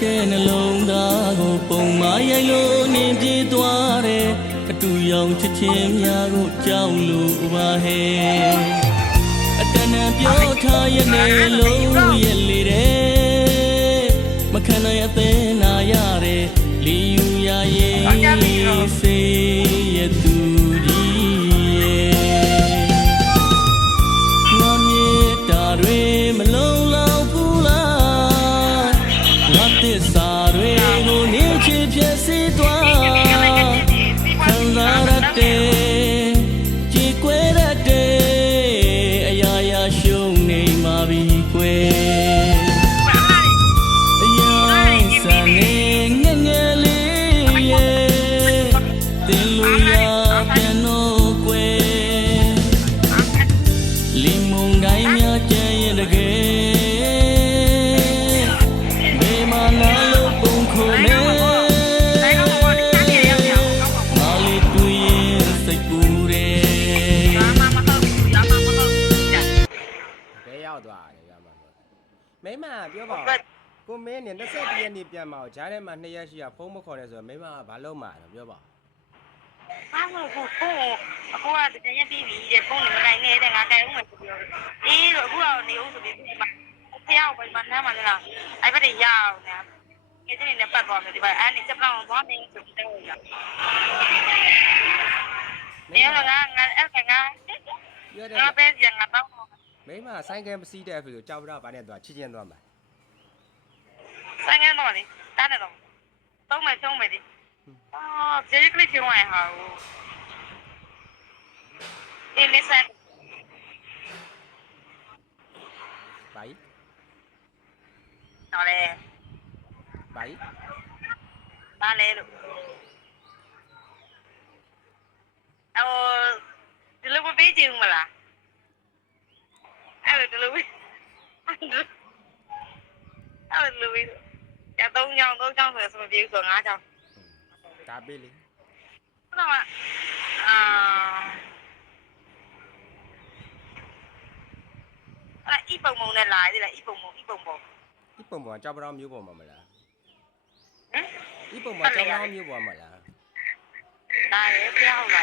တဲ့နှလုံးသားကိုပုံမရိုက်လို့နေပြေးသွားတယ်အတူရောင်ချစ်ချင်းများကိုကြောက်လို့ပါဟဲ့အတန်ပြောထားရနေလို့ရလေတယ်မခံနိုင်အသေးနာရတယ်လီယူရရဲ့စေရသူကြီးရဲ့ငါမြေတာတွေမလုံးလောက်ဘူးလားငါသစ္စာတွေကိုနေချစ်ဖြစ်စေသွားခံစားရတဲ့ကြည်ကွဲရတဲ့အရာရာရှုံးနေမှာပြီကွယ်မိမပြောပါကိုမင်းနဲ့21ရက်နေ့ပြန်မအောင်ဂျားထဲမှာ2ရက်ရှိရဖုန်းမခေါ်နဲ့ဆိုတော့မိမကဘာလုပ်မှာလဲပြောပါဘာလို့ကိုအခုကတကယ်ပြီးပြီတဲ့ဖုန်းနဲ့မတိုင်းနေတဲ့ငါတိုင်ဦးမယ်ဆိုပြောအေးတော့အခုကနေဦးဆိုပြီးဒီမှာဖျောက်ပဲမနှမ်းမှလည်းလားအဲ့ဘက်တွေရအောင်ညာအဲ့ဒီနဲ့ပတ်သွားမယ်ဒီမှာအဲ့ဒီစပလောင်းသွားနေဆိုပြီးတော့ရနေရငါအဲ့ကငါပဲကြံငါတော့မိမဆိုင်ကယ်မစီးတဲ့ဆိုကြောက်တော့ဗာနဲ့သွားချစ်ချင်းသွားမှာဆိုင်ကတော့လေတားတယ်တော့သုံးမယ်ချုံးမယ်ဒီအော်ကျေးကလေးပြောရင်ဟာအင်းလေးဆိုင်ဘိုင်နော်လေဘိုင်ဘာလဲလို့အော်ဒီလိုမပေးချင်ဘူးမလားအဲ့ဒါလိုပဲအဲ့လိုပဲရ3ချောင်းဆိုရင်စမပြေဘူးဆို5ချောင်းဒါပေးလေဟုတ်တော့အဲ့ပုံပုံနဲ့လာရည်လားပုံပုံကြောက်ပရောင်းမျိုးပေါ်မှာမလားဟမ်ပုံပုံကြောက်ပရောင်းမျိုးပေါ်မှာလားဒါလေပြောင်းလာ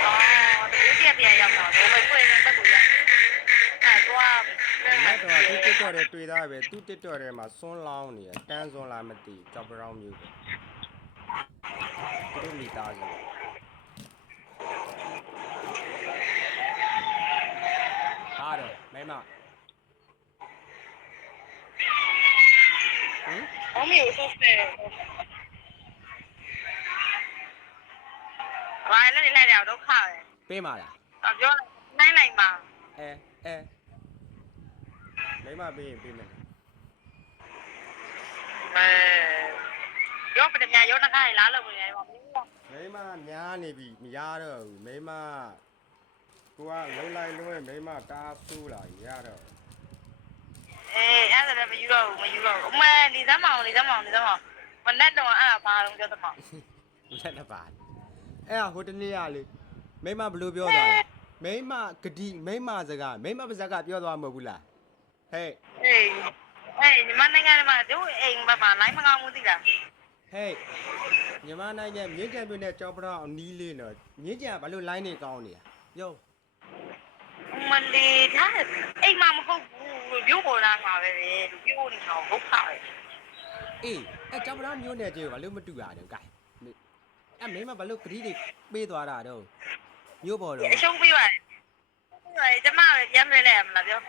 အော်ဒီပြရောက်တော့ဘယ်ဖွင့်နေတက်ကိုရအဲ့တော့သူတစ်တော်တဲ့တွေ့သားပဲသူတစ်တော်တဲ့မှာစွန်းလောင်းနေတယ်တန်းစွန်းလာမသိကြောက်ပရောင်းမျိုးပဲသူတို့မိသားစုဟာတော့မိမအမေကိုဆိုတယ်ဘာလဲနေလိုက်တော့ခါပဲပေးပါလားပြောနိုင်ပါမိမပေးရင်ပေးမယ်ရောပဒမြရောနှခိုင်းလားလို့ဝင်နေပါမိမများနေပြီမရတော့ဘူးမိမကိုကလုံးလိုက်လုံးရဲ့မိမကားဆိုးလာရတော့အဲ့ဒါလည်းမယူတော့ဘူးအမေနေသမောင်မနဲ့တော့အဲ့ဒါဘာလို့ပြောတော့လက်တပါအဲ့ဟိုတနေ့ကလေမိမဘလို့ပြောသွားလဲမိမဂတိမိမစကားမိမပါဇက်ကပြောသွားမဟုတ်ဘူးလားဟဲ့ညီမနိုင်ငံမှာတို့အိမ်ဘာလိုင်းမကောင်းဘူးသိလားဟဲ့ညီမနိုင်ငံမြင်းကြံပြနဲ့ကြောက်ပတော့နီးလေးနော်မြင်းကြံဘာလို့လိုင်းနေကောင်းနေတာပြောမလေးထားအိမ်မှာမဟုတ်ဘူးမျိုးပေါ်လာမှာပဲလေပြောနေတာဟုတ်ခါပဲအေးအဲ့ကြောက်ပတော့မျိုးနဲ့ကျေဘာလို့မတူရတော့ကဲအဲ့မိမဘာလို့ဂတိတွေပေးသွားတာတော့မျိုးပေါ်တော့အရှုံးပေးပါတယ်ကျမပဲပြန်လဲလဲမလားပြော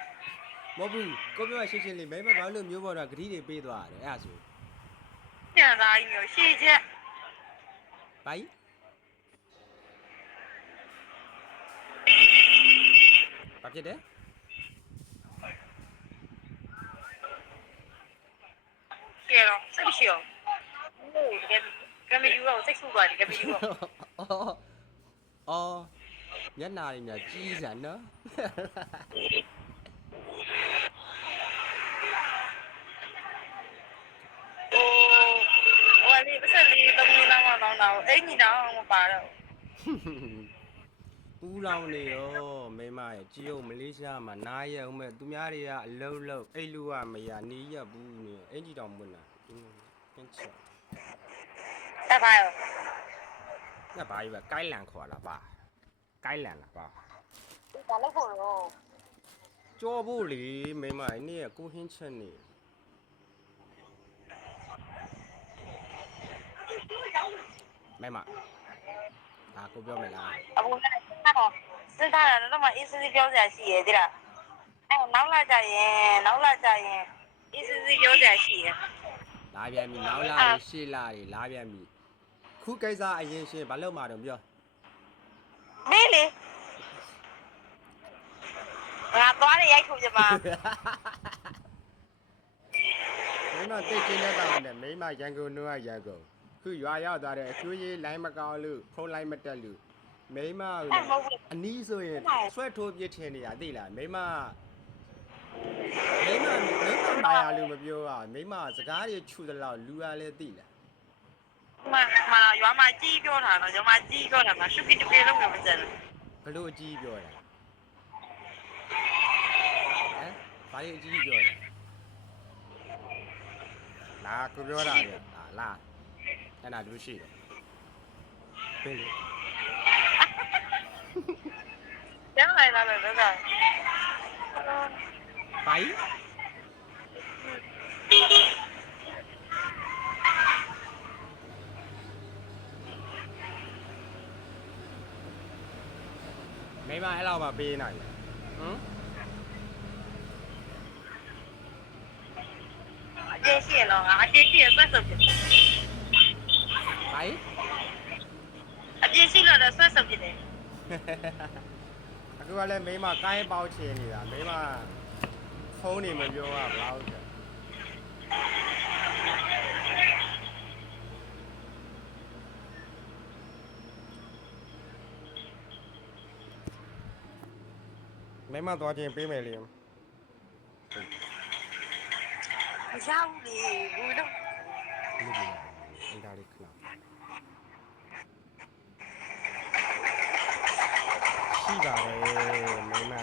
မဟုတ်ဘူးကိုပြောရှင်းရှင်းလေးမိမဘာလို့မျိုးပေါ်တော့ဂတိတွေပေးသွားတယ်အဲ့ဒါဆိုညသားကြီးမျိုးရှေ့ချက်ဘိုင်ဘာဖြစ်တယ်ကျေရောစိတ်ရှိရောဟုတ်ကဲမယူတော့စိတ်ဆူသွားတယ်ကဲမယူတော့အော်မျက်နာတွေများကြီးစံနော်ဟိုလေးပတ်စံလေး3လောက်တော့အဲ့ညီတော့မပါတော့ ပူလောင်နေရောမိမရဲ့ကြည်ုံမလေးရှားမှာနားရက်ဦးမဲ့သူများတွေကအလုံးလုံးအိတ်လူကမရနေရက်ဘူးနေအင်ကြီးတောင်မွန်းတာဟင်းချက် တက်ပါရော 那把一个改良款了吧？改良了吧？ ဒါလည်းဖို့တော့ 做不离没买你也够很吃呢。没买，啊，股票没啦？ အခုလည်းစစ်သားတယ်တော့မှအေးစစ်စစ်ပြောစရာရှိရဲ့တိလားနောက်လာကြရင်အေးစစ်စစ်ပြောစရာရှိရဲ့ 拉边米，老拉的，细拉的，拉边米。ခုကိစ္စအရင်ရှင်းဘာလို့မှာတော့ပြော မင်းလေငါသွားရရိုက်ထုတ်ကြပါ မင်းမတိတ်ကျင်းတဲ့ကောင်နဲ့မင်းမရန်ကုန်နှုတ်ရရန်ကုန်ခုရွာရောက်သွားတဲ့အကျိုးရေးလိုင်းမကောင်းလို့ဖုန်းလိုင်းမတက်လို့မိမအနီးဆိုရင်ဆွဲထိုးပြစ်ထင်နေရသိလားမိမမာယာလို့မပြောอ่ะမိမစကားတွေခြူသလောက်လူရလဲသိလား မရွာမှာကြီးပြောတာတော့ရွာမှာကြီးပြောတာမှာရှုပ်ကိတပြေလုံးမျိုးမစမ်း ဘလို့အကြီးပြောတာဟမ်ဘာလို့အကြီးပြောတာလာကိုပြောတာလေလာအဲ့ဒါလူရှိတယ်ဘယ်လို ကျန်လိုက်လာပဲက ဘာကြီးမိမအဲ့လောက်မှပေးနိုင်တယ်ဟမ် အကျရှိရတော့အကျရှိရဆွတ်ဆုပ်တယ် ဘာကြီး အကျရှိလို့တော့ဆွတ်ဆုပ်တယ် အခုကလည်းမိမကိုင်းပေါက်ချင်နေတာမိမဖုန်းနေမပြောရဘလောက်ကျမိမသွားချင်းပေးမယ်လေ မရောက်လေဘူးတော့ ဒီလိုအင်တာလေးခဏရှိပါတယ်မိမ